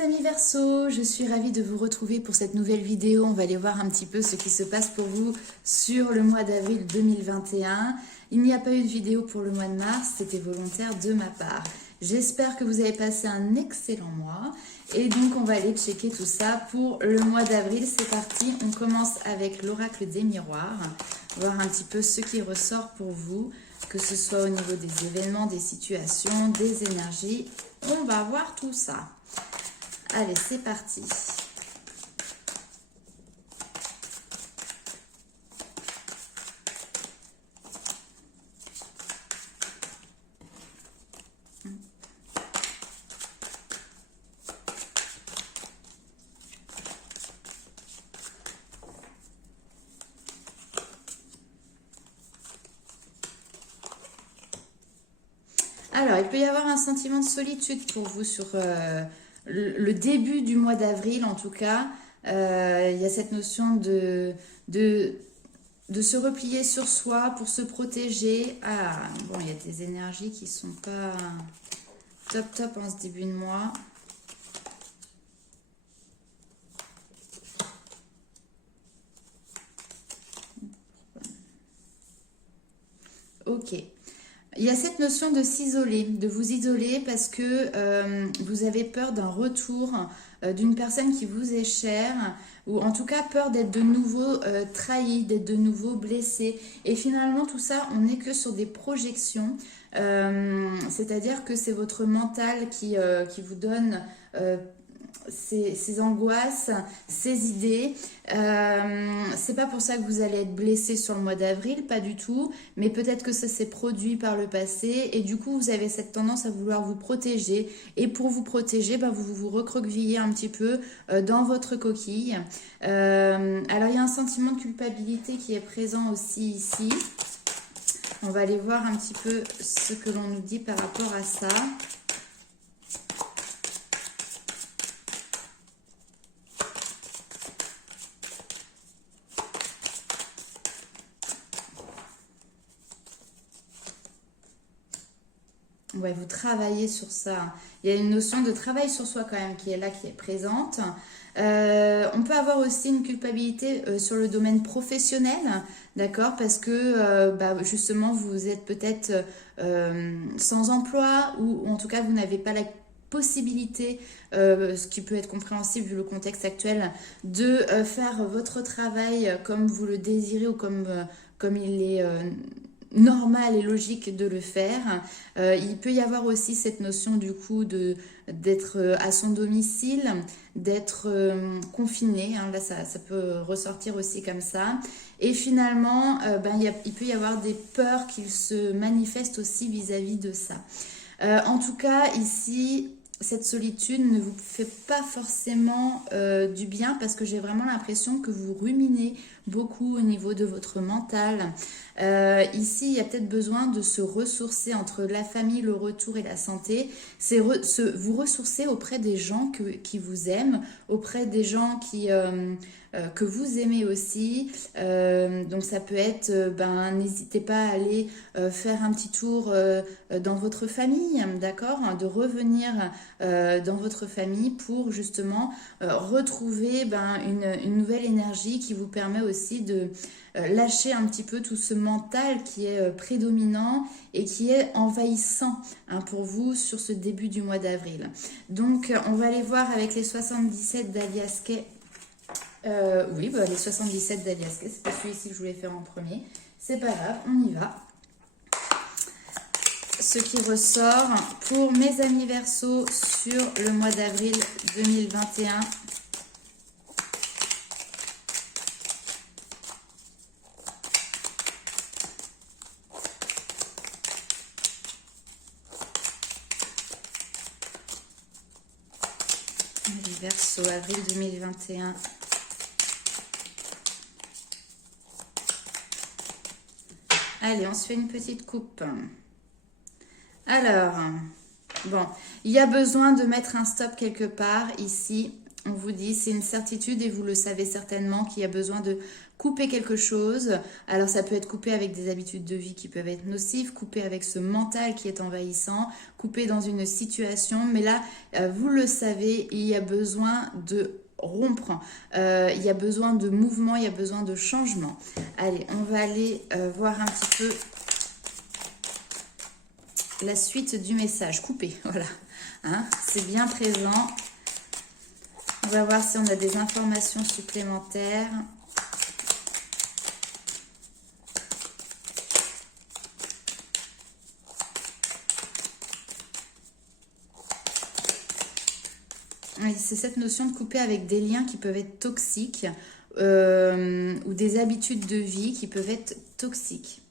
amis Verseau, je suis ravie de vous retrouver pour cette nouvelle vidéo. On va aller voir un petit peu ce qui se passe pour vous sur le mois d'avril 2021. Il n'y a pas eu de vidéo pour le mois de mars, c'était volontaire de ma part. J'espère que vous avez passé un excellent mois. Et donc on va aller checker tout ça pour le mois d'avril. C'est parti, on commence avec l'oracle des miroirs. Voir un petit peu ce qui ressort pour vous, que ce soit au niveau des événements, des situations, des énergies. On va voir tout ça. Allez, c'est parti. Alors, il peut y avoir un sentiment de solitude pour vous sur le début du mois d'avril, en tout cas. Il y a cette notion de se replier sur soi pour se protéger. Ah, bon, il y a des énergies qui sont pas top en ce début de mois. Ok. Il y a cette notion de s'isoler, de vous isoler parce que vous avez peur d'un retour d'une personne qui vous est chère, ou en tout cas peur d'être de nouveau trahi, d'être de nouveau blessé. Et finalement tout ça, on n'est que sur des projections, c'est-à-dire que c'est votre mental qui vous donne ces angoisses, ces idées. C'est pas pour ça que vous allez être blessé sur le mois d'avril, pas du tout, mais peut-être que ça s'est produit par le passé et du coup vous avez cette tendance à vouloir vous protéger, et pour vous protéger, bah, vous vous recroquevillez un petit peu dans votre coquille. Alors il y a un sentiment de culpabilité qui est présent aussi ici. On va aller voir un petit peu ce que l'on nous dit par rapport à ça. Ouais, vous travaillez sur ça. Il y a une notion de travail sur soi quand même qui est là, qui est présente. On peut avoir aussi une culpabilité sur le domaine professionnel, d'accord? Parce que bah, justement, vous êtes peut-être sans emploi, ou en tout cas, vous n'avez pas la possibilité, ce qui peut être compréhensible vu le contexte actuel, de faire votre travail comme vous le désirez ou comme il est normal et logique de le faire. Il peut y avoir aussi cette notion du coup d'être à son domicile, d'être confiné, hein, là ça peut ressortir aussi comme ça. Et finalement, il peut y avoir des peurs qui se manifestent aussi vis-à-vis de ça. En tout cas, ici, cette solitude ne vous fait pas forcément du bien, parce que j'ai vraiment l'impression que vous ruminez beaucoup au niveau de votre mental. Ici, il y a peut-être besoin de se ressourcer entre la famille, le retour et la santé. C'est vous ressourcer auprès des gens qui vous aiment, auprès des gens que vous aimez aussi. Donc ça peut être, n'hésitez pas à aller faire un petit tour dans votre famille, d'accord, de revenir dans votre famille pour justement retrouver une nouvelle énergie qui vous permet aussi de lâcher un petit peu tout ce mental qui est prédominant et qui est envahissant, hein, pour vous sur ce début du mois d'avril. Donc on va aller voir avec les 77 d'Alias Kay. Les 77 d'Alias Kay, c'est pas celui-ci que je voulais faire en premier. C'est pas grave, on y va. Ce qui ressort pour mes amis Verseau sur le mois d'avril 2021. Verseau, avril 2021. Allez, on se fait une petite coupe. Alors, bon, il y a besoin de mettre un stop quelque part ici. On vous dit, c'est une certitude et vous le savez certainement qu'il y a besoin de couper quelque chose. Alors ça peut être coupé avec des habitudes de vie qui peuvent être nocives, coupé avec ce mental qui est envahissant, coupé dans une situation. Mais là, vous le savez, il y a besoin de rompre, il y a besoin de mouvement, il y a besoin de changement. Allez, on va aller voir un petit peu la suite du message. Coupé, voilà. Hein, c'est bien présent. On va voir si on a des informations supplémentaires. Oui, c'est cette notion de couper avec des liens qui peuvent être toxiques ou des habitudes de vie qui peuvent être toxiques.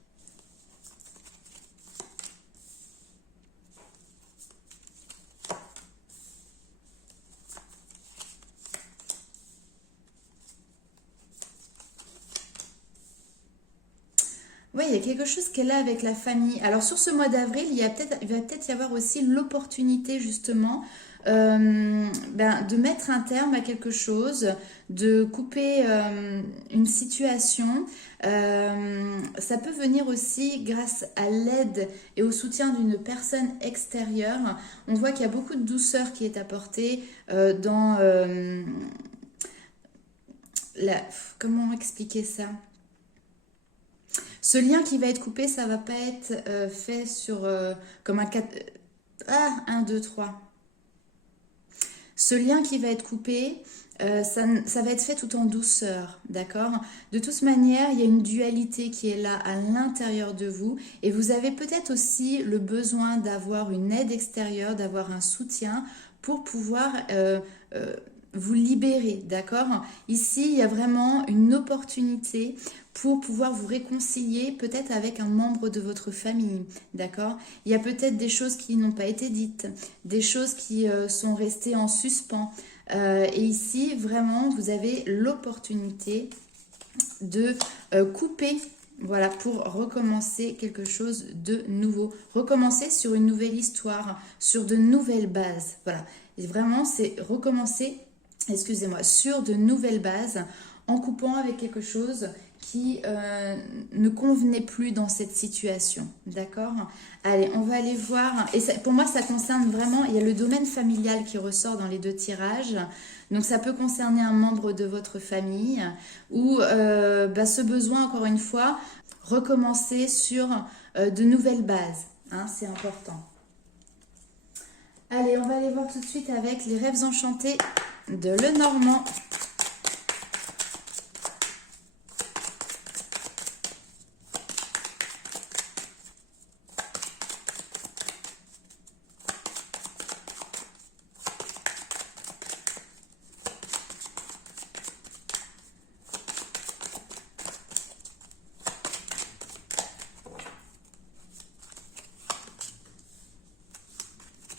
Oui, il y a quelque chose qu'elle a avec la famille. Alors sur ce mois d'avril, il va peut-être y avoir aussi l'opportunité justement de mettre un terme à quelque chose, de couper une situation. Ça peut venir aussi grâce à l'aide et au soutien d'une personne extérieure. On voit qu'il y a beaucoup de douceur qui est apportée dans comment expliquer ça? Ce lien qui va être coupé, ça va pas être fait sur comme un 4... un 2 3. Ce lien qui va être coupé, ça va être fait tout en douceur, d'accord? De toute manière, il y a une dualité qui est là à l'intérieur de vous et vous avez peut-être aussi le besoin d'avoir une aide extérieure, d'avoir un soutien pour pouvoir vous libérer, d'accord? Ici, il y a vraiment une opportunité pour pouvoir vous réconcilier peut-être avec un membre de votre famille, d'accord? Il y a peut-être des choses qui n'ont pas été dites, des choses qui sont restées en suspens. Et ici, vraiment, vous avez l'opportunité de couper, voilà, pour recommencer quelque chose de nouveau. Recommencer sur une nouvelle histoire, sur de nouvelles bases, voilà. Et vraiment, c'est recommencer, excusez-moi, sur de nouvelles bases en coupant avec quelque chose qui ne convenait plus dans cette situation, d'accord? Allez, on va aller voir, et ça, pour moi ça concerne vraiment, il y a le domaine familial qui ressort dans les deux tirages, donc ça peut concerner un membre de votre famille, ou ce besoin, encore une fois, recommencer sur de nouvelles bases, hein, c'est important. Allez, on va aller voir tout de suite avec les rêves enchantés de Lenormand.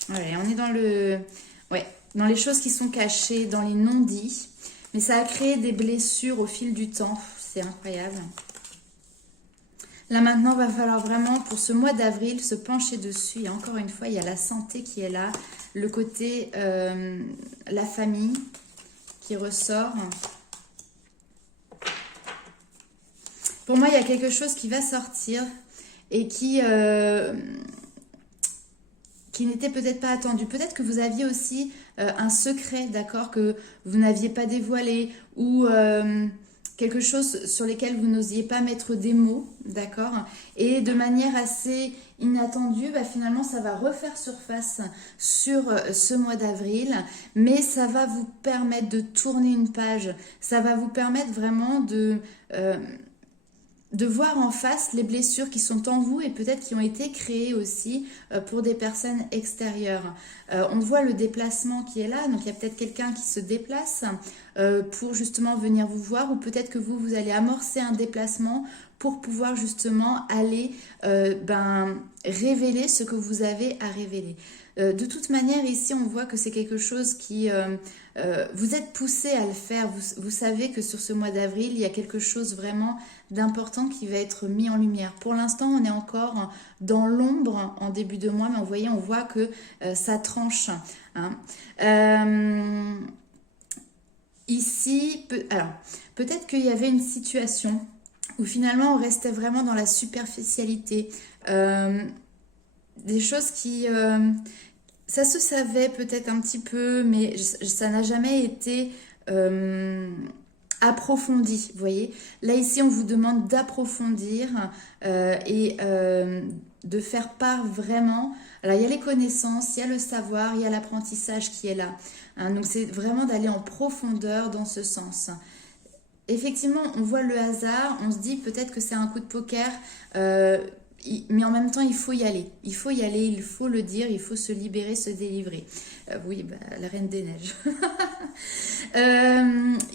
Ouais, on est dans les choses qui sont cachées, dans les non-dits. Mais ça a créé des blessures au fil du temps. C'est incroyable. Là maintenant, il va falloir vraiment, pour ce mois d'avril, se pencher dessus. Et encore une fois, il y a la santé qui est là. Le côté, la famille qui ressort. Pour moi, il y a quelque chose qui va sortir et qui n'était peut-être pas attendu. Peut-être que vous aviez aussi un secret, d'accord, que vous n'aviez pas dévoilé ou quelque chose sur lequel vous n'osiez pas mettre des mots, d'accord, et de manière assez inattendue, finalement ça va refaire surface sur ce mois d'avril, mais ça va vous permettre de tourner une page, ça va vous permettre vraiment de voir en face les blessures qui sont en vous et peut-être qui ont été créées aussi pour des personnes extérieures. On voit le déplacement qui est là, donc il y a peut-être quelqu'un qui se déplace pour justement venir vous voir ou peut-être que vous allez amorcer un déplacement pour pouvoir justement aller révéler ce que vous avez à révéler. De toute manière, ici, on voit que c'est quelque chose qui... vous êtes poussé à le faire. Vous savez que sur ce mois d'avril, il y a quelque chose vraiment d'important qui va être mis en lumière. Pour l'instant, on est encore dans l'ombre en début de mois, mais vous voyez, on voit que ça tranche. Hein. Alors, peut-être qu'il y avait une situation où finalement on restait vraiment dans la superficialité. Des choses qui... ça se savait peut-être un petit peu, mais ça n'a jamais été approfondi, vous voyez. Là, ici, on vous demande d'approfondir et de faire part vraiment. Alors, il y a les connaissances, il y a le savoir, il y a l'apprentissage qui est là. Hein. Donc, c'est vraiment d'aller en profondeur dans ce sens. Effectivement, on voit le hasard, on se dit peut-être que c'est un coup de poker, mais en même temps, il faut y aller. Il faut y aller, il faut le dire, il faut se libérer, se délivrer. Oui, bah, la Reine des Neiges.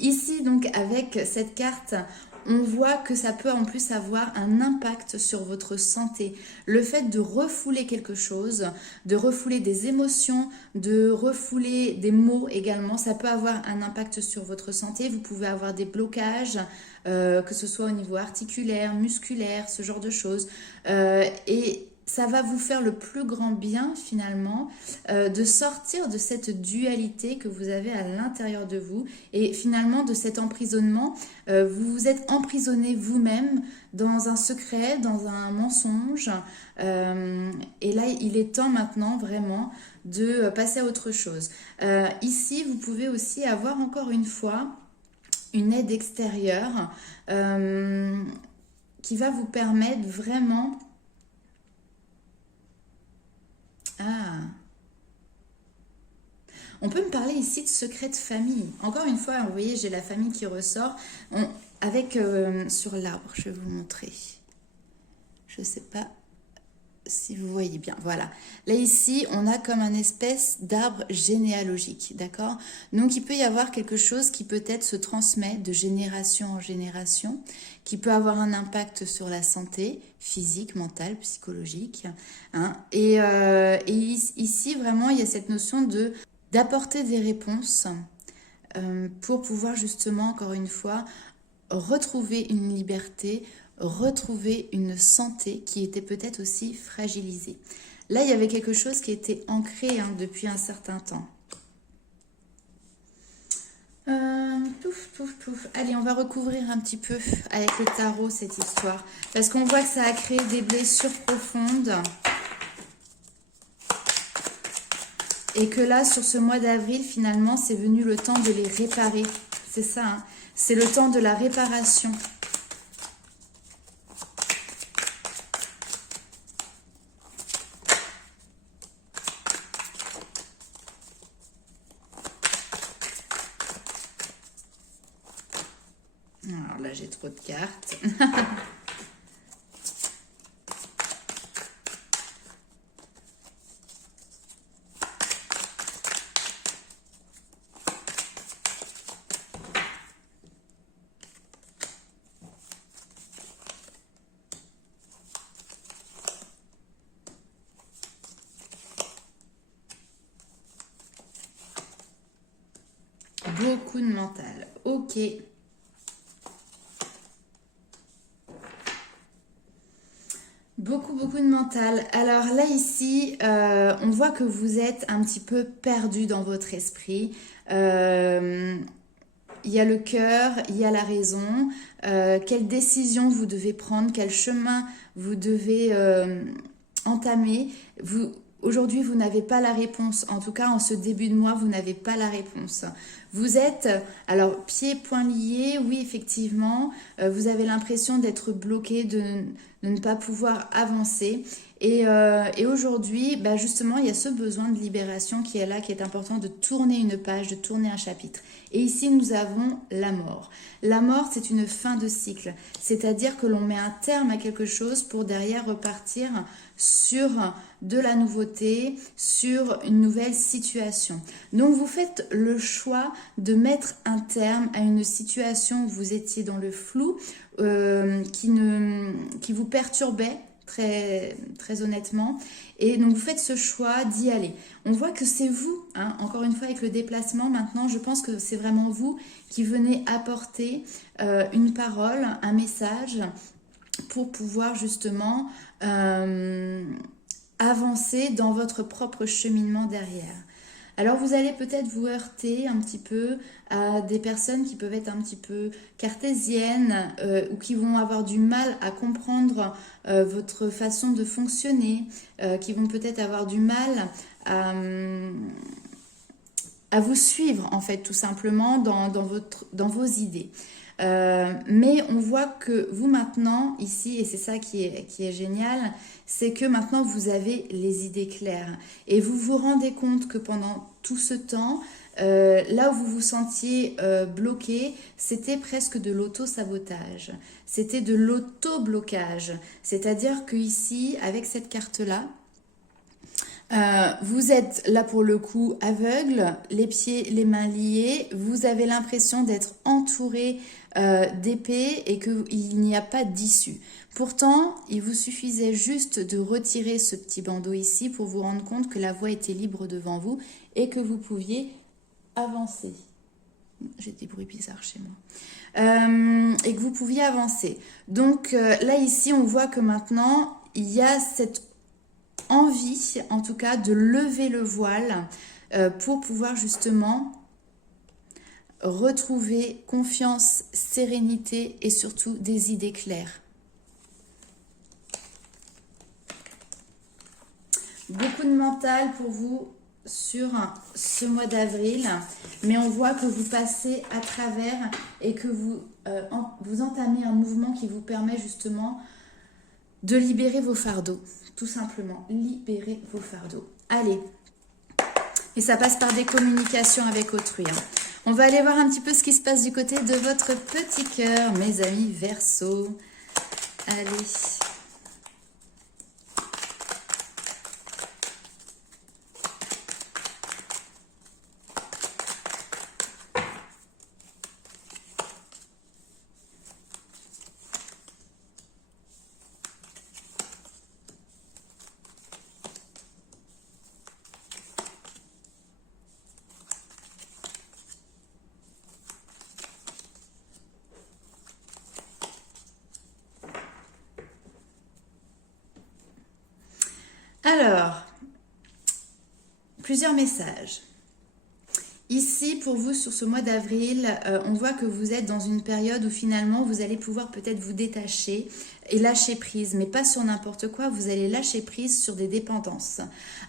Ici, donc, avec cette carte, on voit que ça peut en plus avoir un impact sur votre santé. Le fait de refouler quelque chose, de refouler des émotions, de refouler des mots également, ça peut avoir un impact sur votre santé. Vous pouvez avoir des blocages, que ce soit au niveau articulaire, musculaire, ce genre de choses. Et ça va vous faire le plus grand bien finalement de sortir de cette dualité que vous avez à l'intérieur de vous et finalement de cet emprisonnement. Vous vous êtes emprisonné vous-même dans un secret, dans un mensonge. Et là, il est temps maintenant vraiment de passer à autre chose. Ici, vous pouvez aussi avoir encore une fois une aide extérieure qui va vous permettre vraiment... Ah, on peut me parler ici de secret de famille. Encore une fois, vous voyez, j'ai la famille qui ressort. Avec sur l'arbre, je vais vous montrer. Je ne sais pas si vous voyez bien. Voilà. Là, ici, on a comme un espèce d'arbre généalogique, d'accord? Donc, il peut y avoir quelque chose qui peut-être se transmet de génération en génération, qui peut avoir un impact sur la santé physique, mentale, psychologique. Hein. Et ici, vraiment, il y a cette notion d'apporter des réponses pour pouvoir justement, encore une fois, retrouver une liberté, retrouver une santé qui était peut-être aussi fragilisée. Là, il y avait quelque chose qui était ancré depuis un certain temps. Pouf, pouf, pouf. Allez, on va recouvrir un petit peu avec le tarot cette histoire. Parce qu'on voit que ça a créé des blessures profondes. Et que là, sur ce mois d'avril, finalement, c'est venu le temps de les réparer. C'est ça, hein. C'est le temps de la réparation. Alors là, j'ai trop de cartes. Beaucoup de mental. Ok. Beaucoup de mental. Alors là, ici, on voit que vous êtes un petit peu perdu dans votre esprit. Il y a le cœur, il y a la raison. Quelle décision vous devez prendre, quel chemin vous devez entamer. Aujourd'hui, vous n'avez pas la réponse. En tout cas, en ce début de mois, vous n'avez pas la réponse. Vous êtes, alors, pieds, poings liés, oui, effectivement. Vous avez l'impression d'être bloqué, de ne pas pouvoir avancer. Et aujourd'hui, bah justement, il y a ce besoin de libération qui est là, qui est important de tourner une page, de tourner un chapitre. Et ici, nous avons la mort. La mort, c'est une fin de cycle. C'est-à-dire que l'on met un terme à quelque chose pour derrière repartir sur de la nouveauté, sur une nouvelle situation. Donc, vous faites le choix de mettre un terme à une situation où vous étiez dans le flou, qui vous perturbait, très, très honnêtement. Et donc, vous faites ce choix d'y aller. On voit que c'est vous, hein, encore une fois, avec le déplacement, maintenant, je pense que c'est vraiment vous qui venez apporter une parole, un message pour pouvoir justement avancer dans votre propre cheminement derrière. Alors vous allez peut-être vous heurter un petit peu à des personnes qui peuvent être un petit peu cartésiennes ou qui vont avoir du mal à comprendre votre façon de fonctionner, qui vont peut-être avoir du mal à vous suivre en fait tout simplement dans vos idées. Mais on voit que vous maintenant ici, et c'est ça qui est génial, c'est que maintenant vous avez les idées claires et vous vous rendez compte que pendant tout ce temps, là où vous vous sentiez bloqué, c'était presque de l'auto-sabotage, c'était de l'auto-blocage. C'est-à-dire que ici, avec cette carte-là, vous êtes là pour le coup aveugle, les pieds, les mains liés, vous avez l'impression d'être entouré d'épées et qu'il n'y a pas d'issue. Pourtant, il vous suffisait juste de retirer ce petit bandeau ici pour vous rendre compte que la voie était libre devant vous et que vous pouviez avancer. J'ai des bruits bizarres chez moi. Et que vous pouviez avancer. Donc là ici, on voit que maintenant, il y a cette envie, en tout cas, de lever le voile pour pouvoir justement retrouver confiance, sérénité et surtout des idées claires. Beaucoup de mental pour vous sur ce mois d'avril, mais on voit que vous passez à travers et que vous entamez un mouvement qui vous permet justement de libérer vos fardeaux, tout simplement, libérer vos fardeaux. Allez, et ça passe par des communications avec autrui. On va aller voir un petit peu ce qui se passe du côté de votre petit cœur, mes amis Verseau. Allez. Alors, plusieurs messages. Ici, pour vous, sur ce mois d'avril, on voit que vous êtes dans une période où finalement, vous allez pouvoir peut-être vous détacher et lâcher prise, mais pas sur n'importe quoi, vous allez lâcher prise sur des dépendances.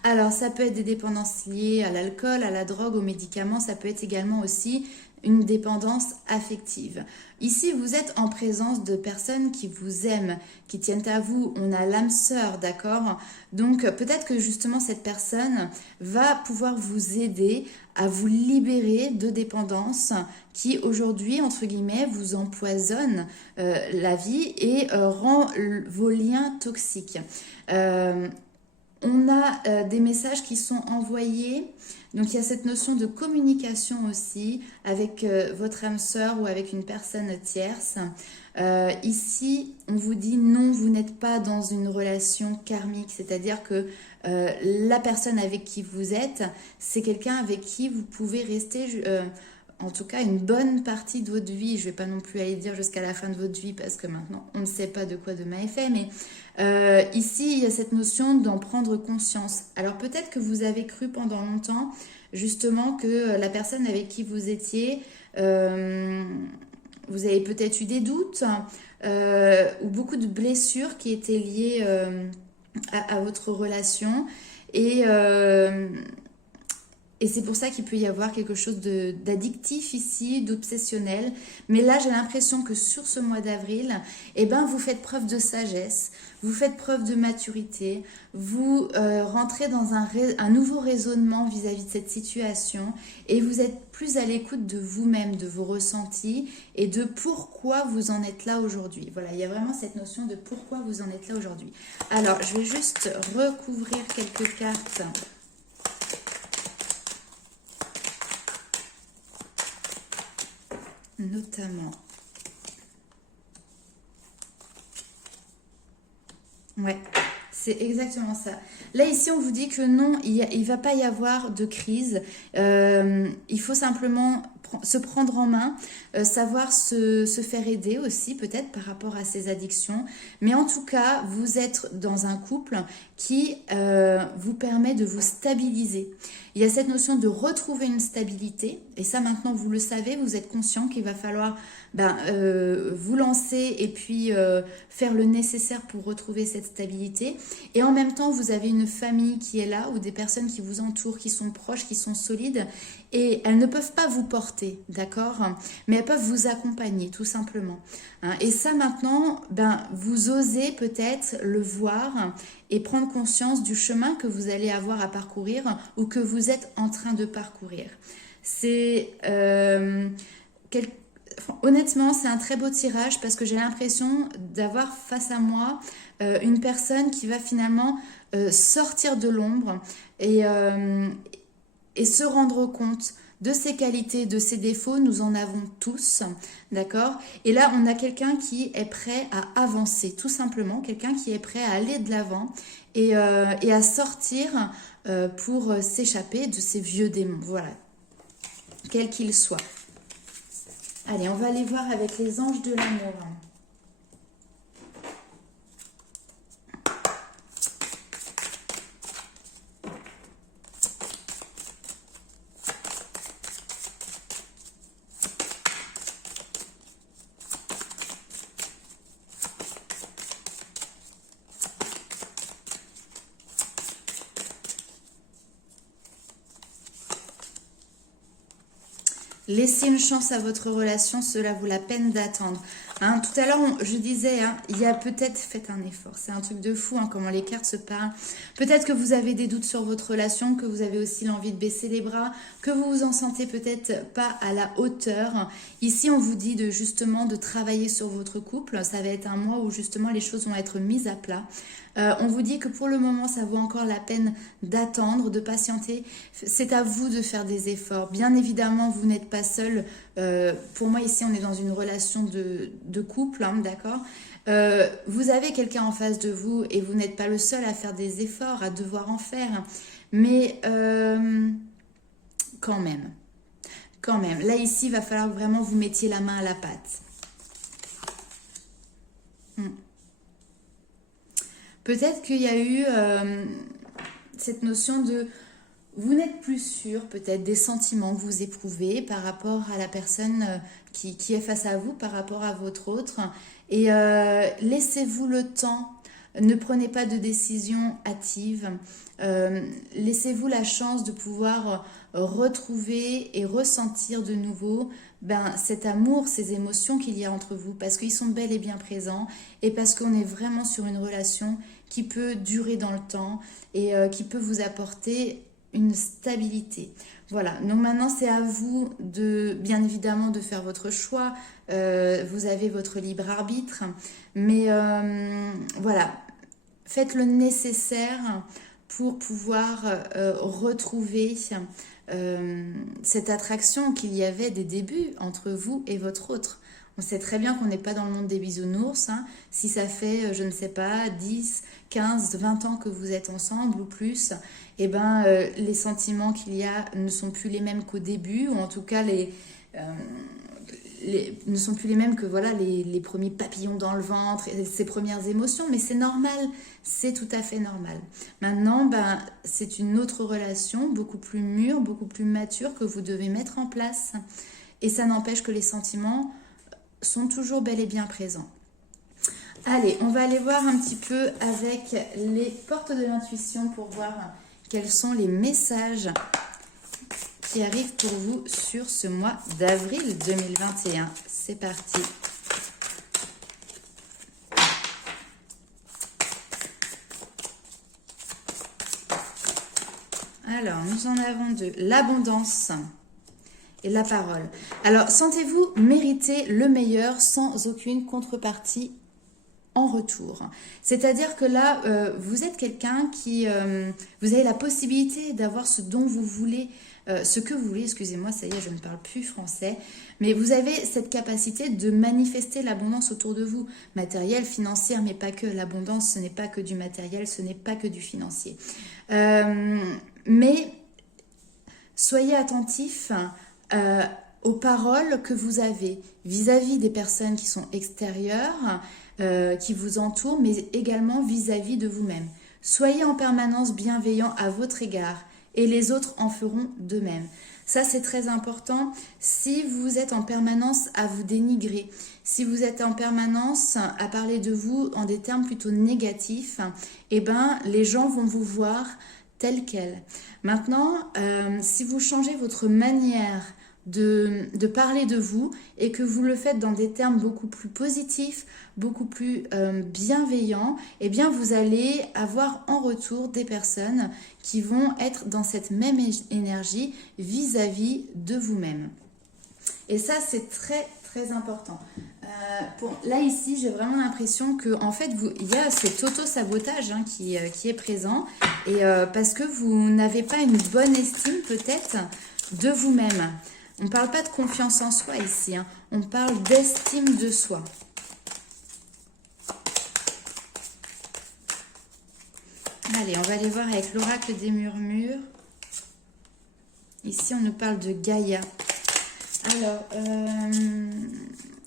Alors, ça peut être des dépendances liées à l'alcool, à la drogue, aux médicaments, ça peut être également aussi une dépendance affective. Ici, vous êtes en présence de personnes qui vous aiment, qui tiennent à vous. On a l'âme sœur, d'accord? Donc, peut-être que justement, cette personne va pouvoir vous aider à vous libérer de dépendances qui, aujourd'hui, entre guillemets, vous empoisonnent la vie et rend vos liens toxiques. On a des messages qui sont envoyés. Donc, il y a cette notion de communication aussi avec votre âme sœur ou avec une personne tierce. Ici, on vous dit non, vous n'êtes pas dans une relation karmique. C'est-à-dire que la personne avec qui vous êtes, c'est quelqu'un avec qui vous pouvez rester... en tout cas, une bonne partie de votre vie. Je ne vais pas non plus aller dire jusqu'à la fin de votre vie parce que maintenant, on ne sait pas de quoi demain est fait. Mais ici, il y a cette notion d'en prendre conscience. Alors peut-être que vous avez cru pendant longtemps justement que la personne avec qui vous étiez, vous avez peut-être eu des doutes ou beaucoup de blessures qui étaient liées à votre relation. Et c'est pour ça qu'il peut y avoir quelque chose d'addictif ici, d'obsessionnel. Mais là, j'ai l'impression que sur ce mois d'avril, eh ben, vous faites preuve de sagesse, vous faites preuve de maturité, vous rentrez dans un nouveau raisonnement vis-à-vis de cette situation et vous êtes plus à l'écoute de vous-même, de vos ressentis et de pourquoi vous en êtes là aujourd'hui. Voilà, il y a vraiment cette notion de pourquoi vous en êtes là aujourd'hui. Alors, je vais juste recouvrir quelques cartes. Notamment. Ouais, C'est exactement ça. Là, ici, on vous dit que non, il va pas y avoir de crise. Il faut simplement se prendre en main, savoir se faire aider aussi, peut-être par rapport à ses addictions. Mais en tout cas, vous êtes dans un couple qui vous permet de vous stabiliser. Il y a cette notion de retrouver une stabilité. Et ça, maintenant, vous le savez, vous êtes conscient qu'il va falloir vous lancer et puis faire le nécessaire pour retrouver cette stabilité. Et en même temps, vous avez une famille qui est là ou des personnes qui vous entourent, qui sont proches, qui sont solides. Et elles ne peuvent pas vous porter, d'accord? Mais elles peuvent vous accompagner, tout simplement. Hein. Et ça, maintenant, vous osez peut-être le voir et prendre conscience du chemin que vous allez avoir à parcourir ou que vous êtes en train de parcourir. C'est... Honnêtement, c'est un très beau tirage parce que j'ai l'impression d'avoir face à moi une personne qui va finalement sortir de l'ombre et se rendre compte de ses qualités, de ses défauts. Nous en avons tous, d'accord? Et là, on a quelqu'un qui est prêt à avancer, tout simplement, quelqu'un qui est prêt à aller de l'avant et à sortir pour s'échapper de ces vieux démons, voilà, quels qu'ils soient. Allez, on va aller voir avec les anges de l'amour. Laissez une chance à votre relation, cela vaut la peine d'attendre. Hein, tout à l'heure, je disais, hein, il y a peut-être, faites un effort. C'est un truc de fou, hein, comment les cartes se parlent. Peut-être que vous avez des doutes sur votre relation, que vous avez aussi l'envie de baisser les bras, que vous vous en sentez peut-être pas à la hauteur. Ici, on vous dit justement de travailler sur votre couple. Ça va être un mois où justement les choses vont être mises à plat. On vous dit que pour le moment, ça vaut encore la peine d'attendre, de patienter. C'est à vous de faire des efforts. Bien évidemment, vous n'êtes pas seul. Pour moi, ici, on est dans une relation de couple, hein, d'accord? Vous avez quelqu'un en face de vous et vous n'êtes pas le seul à faire des efforts, à devoir en faire. Mais quand même. Là, ici, il va falloir vraiment vous mettiez la main à la pâte. Peut-être qu'il y a eu cette notion de... Vous n'êtes plus sûr peut-être des sentiments que vous éprouvez par rapport à la personne qui est face à vous, par rapport à votre autre. Et laissez-vous le temps. Ne prenez pas de décision hâtive. Laissez-vous la chance de pouvoir retrouver et ressentir de nouveau cet amour, ces émotions qu'il y a entre vous, parce qu'ils sont bel et bien présents et parce qu'on est vraiment sur une relation qui peut durer dans le temps et qui peut vous apporter une stabilité. Voilà, donc maintenant c'est à vous bien évidemment de faire votre choix. Vous avez votre libre arbitre, mais voilà, faites le nécessaire pour pouvoir retrouver cette attraction qu'il y avait des débuts entre vous et votre autre. On sait très bien qu'on n'est pas dans le monde des bisounours. Hein. Si ça fait, je ne sais pas, 10, 15, 20 ans que vous êtes ensemble ou plus, eh les sentiments qu'il y a ne sont plus les mêmes qu'au début, ou en tout cas ne sont plus les mêmes que voilà, les premiers papillons dans le ventre, et ces premières émotions, mais c'est normal, c'est tout à fait normal. Maintenant, c'est une autre relation, beaucoup plus mûre, beaucoup plus mature que vous devez mettre en place. Et ça n'empêche que les sentiments sont toujours bel et bien présents. Allez, on va aller voir un petit peu avec les portes de l'intuition pour voir quels sont les messages qui arrivent pour vous sur ce mois d'avril 2021. C'est parti. Alors, nous en avons de l'abondance et la parole. Alors, sentez-vous mériter le meilleur sans aucune contrepartie en retour. C'est-à-dire que là, vous êtes quelqu'un qui... vous avez la possibilité d'avoir ce dont vous voulez ce que vous voulez, excusez-moi, ça y est, je ne parle plus français, mais vous avez cette capacité de manifester l'abondance autour de vous, matériel, financière, mais pas que. L'abondance, ce n'est pas que du matériel, ce n'est pas que du financier. Mais soyez attentifs aux paroles que vous avez vis-à-vis des personnes qui sont extérieures, qui vous entourent, mais également vis-à-vis de vous-même. Soyez en permanence bienveillant à votre égard et les autres en feront de même. Ça, c'est très important. Si vous êtes en permanence à vous dénigrer, si vous êtes en permanence à parler de vous en des termes plutôt négatifs, eh ben, les gens vont vous voir tel quel. Maintenant, si vous changez votre manière de parler de vous et que vous le faites dans des termes beaucoup plus positifs, beaucoup plus bienveillants, eh bien vous allez avoir en retour des personnes qui vont être dans cette même énergie vis-à-vis de vous-même. Et ça, c'est très très important. Là ici, j'ai vraiment l'impression que en fait, il y a cet auto-sabotage qui est présent et parce que vous n'avez pas une bonne estime peut-être de vous-même. On ne parle pas de confiance en soi ici, on parle d'estime de soi. Allez, on va aller voir avec l'oracle des murmures. Ici, on nous parle de Gaïa. Alors,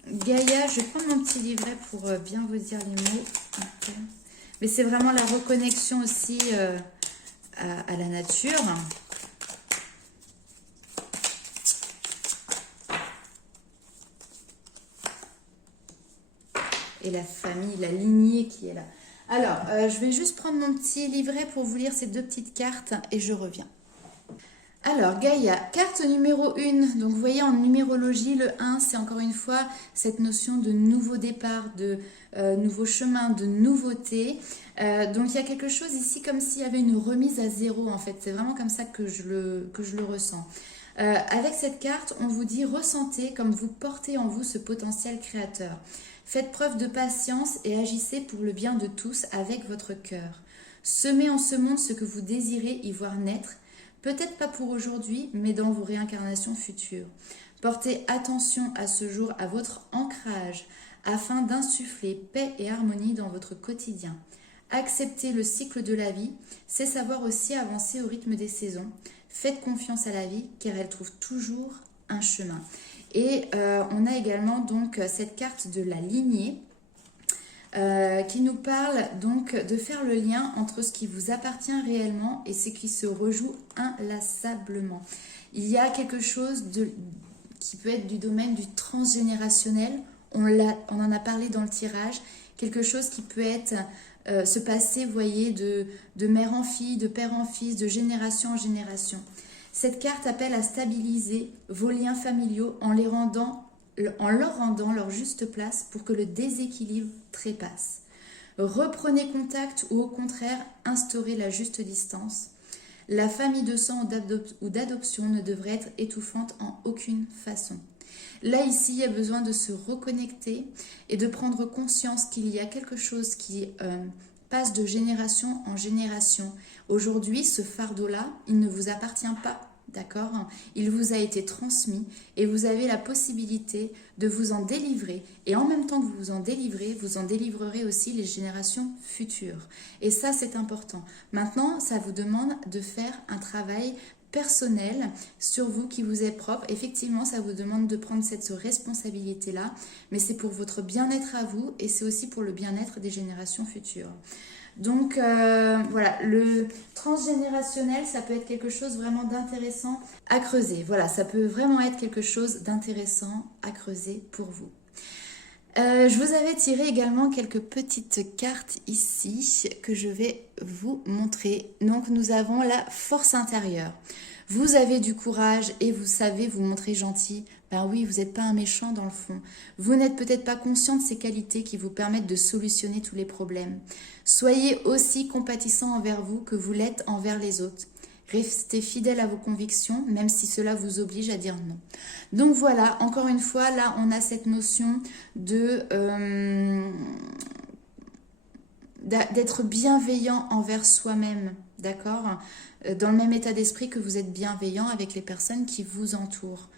Gaïa, je vais prendre mon petit livret pour bien vous dire les mots. Okay. Mais c'est vraiment la reconnexion aussi à la nature. Et la famille, la lignée qui est là. Alors, je vais juste prendre mon petit livret pour vous lire ces deux petites cartes et je reviens. Alors, Gaïa, carte numéro 1. Donc, vous voyez, en numérologie, le 1, c'est encore une fois cette notion de nouveau départ, de nouveau chemin, de nouveauté. Donc, il y a quelque chose ici comme s'il y avait une remise à zéro, en fait. C'est vraiment comme ça que je le ressens. Avec cette carte, on vous dit ressentez comme vous portez en vous ce potentiel créateur. Faites preuve de patience et agissez pour le bien de tous avec votre cœur. Semez en ce monde ce que vous désirez y voir naître, peut-être pas pour aujourd'hui, mais dans vos réincarnations futures. Portez attention à ce jour à votre ancrage afin d'insuffler paix et harmonie dans votre quotidien. Accepter le cycle de la vie, c'est savoir aussi avancer au rythme des saisons. Faites confiance à la vie car elle trouve toujours un chemin. Et on a également donc cette carte de la lignée qui nous parle donc de faire le lien entre ce qui vous appartient réellement et ce qui se rejoue inlassablement. Il y a quelque chose qui peut être du domaine du transgénérationnel, on en a parlé dans le tirage, quelque chose qui peut être se passer, vous voyez, de mère en fille, de père en fils, de génération en génération. Cette carte appelle à stabiliser vos liens familiaux en leur rendant leur juste place pour que le déséquilibre trépasse. Reprenez contact ou au contraire, instaurez la juste distance. La famille de sang ou d'adoption ne devrait être étouffante en aucune façon. Là, ici, il y a besoin de se reconnecter et de prendre conscience qu'il y a quelque chose qui passe de génération en génération. Aujourd'hui, ce fardeau-là, il ne vous appartient pas, d'accord? Il vous a été transmis et vous avez la possibilité de vous en délivrer. Et en même temps que vous en délivrez, vous en délivrerez aussi les générations futures. Et ça, c'est important. Maintenant, ça vous demande de faire un travail personnel sur vous qui vous est propre. Effectivement, ça vous demande de prendre cette responsabilité-là, mais c'est pour votre bien-être à vous et c'est aussi pour le bien-être des générations futures. Donc voilà, le transgénérationnel, ça peut être quelque chose vraiment d'intéressant à creuser. Voilà, ça peut vraiment être quelque chose d'intéressant à creuser pour vous. Je vous avais tiré également quelques petites cartes ici que je vais vous montrer. Donc nous avons la force intérieure. Vous avez du courage et vous savez vous montrer gentil. Ben oui, vous n'êtes pas un méchant dans le fond. Vous n'êtes peut-être pas conscient de ces qualités qui vous permettent de solutionner tous les problèmes. Soyez aussi compatissant envers vous que vous l'êtes envers les autres. Restez fidèle à vos convictions, même si cela vous oblige à dire non. Donc voilà, encore une fois, là, on a cette notion d'être bienveillant envers soi-même, d'accord? Dans le même état d'esprit que vous êtes bienveillant avec les personnes qui vous entourent.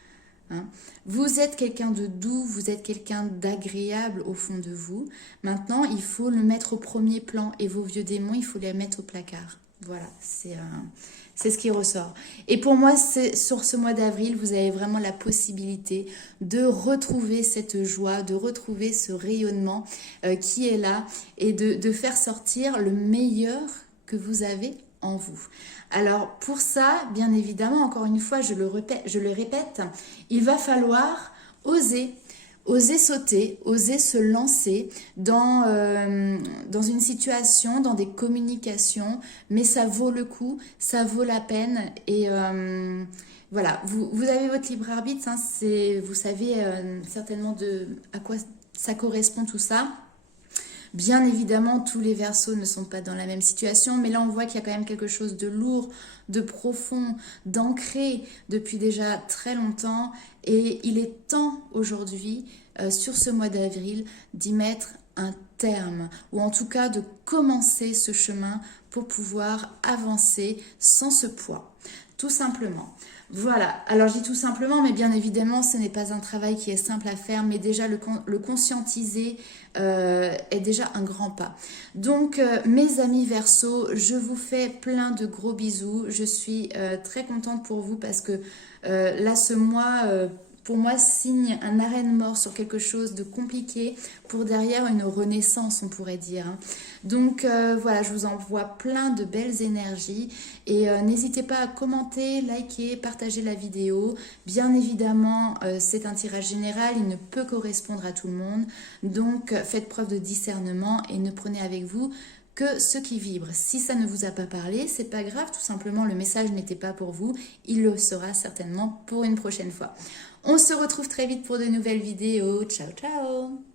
Hein. Vous êtes quelqu'un de doux, vous êtes quelqu'un d'agréable au fond de vous. Maintenant, il faut le mettre au premier plan et vos vieux démons, il faut les mettre au placard. Voilà, c'est ce qui ressort. Et pour moi, sur ce mois d'avril, vous avez vraiment la possibilité de retrouver cette joie, de retrouver ce rayonnement qui est là et de faire sortir le meilleur que vous avez en vous. Alors pour ça, bien évidemment, encore une fois, je le répète, il va falloir oser. Oser sauter, oser se lancer dans une situation, dans des communications, mais ça vaut le coup, ça vaut la peine. Et voilà, vous avez votre libre arbitre, hein, vous savez certainement à quoi ça correspond tout ça. Bien évidemment, tous les Verseaux ne sont pas dans la même situation, mais là on voit qu'il y a quand même quelque chose de lourd, de profond, d'ancré depuis déjà très longtemps. Et il est temps aujourd'hui, sur ce mois d'avril, d'y mettre un terme, ou en tout cas de commencer ce chemin pour pouvoir avancer sans ce poids, tout simplement. Voilà, alors je dis tout simplement, mais bien évidemment, ce n'est pas un travail qui est simple à faire, mais déjà le conscientiser est déjà un grand pas. Donc, mes amis Verseaux, je vous fais plein de gros bisous. Je suis très contente pour vous parce que là, ce mois... pour moi, signe un arrêt de mort sur quelque chose de compliqué pour derrière une renaissance, on pourrait dire. Donc voilà, je vous envoie plein de belles énergies et n'hésitez pas à commenter, liker, partager la vidéo. Bien évidemment, c'est un tirage général, il ne peut correspondre à tout le monde. Donc faites preuve de discernement et ne prenez avec vous que ce qui vibre. Si ça ne vous a pas parlé, c'est pas grave, tout simplement le message n'était pas pour vous, il le sera certainement pour une prochaine fois. On se retrouve très vite pour de nouvelles vidéos. Ciao, ciao!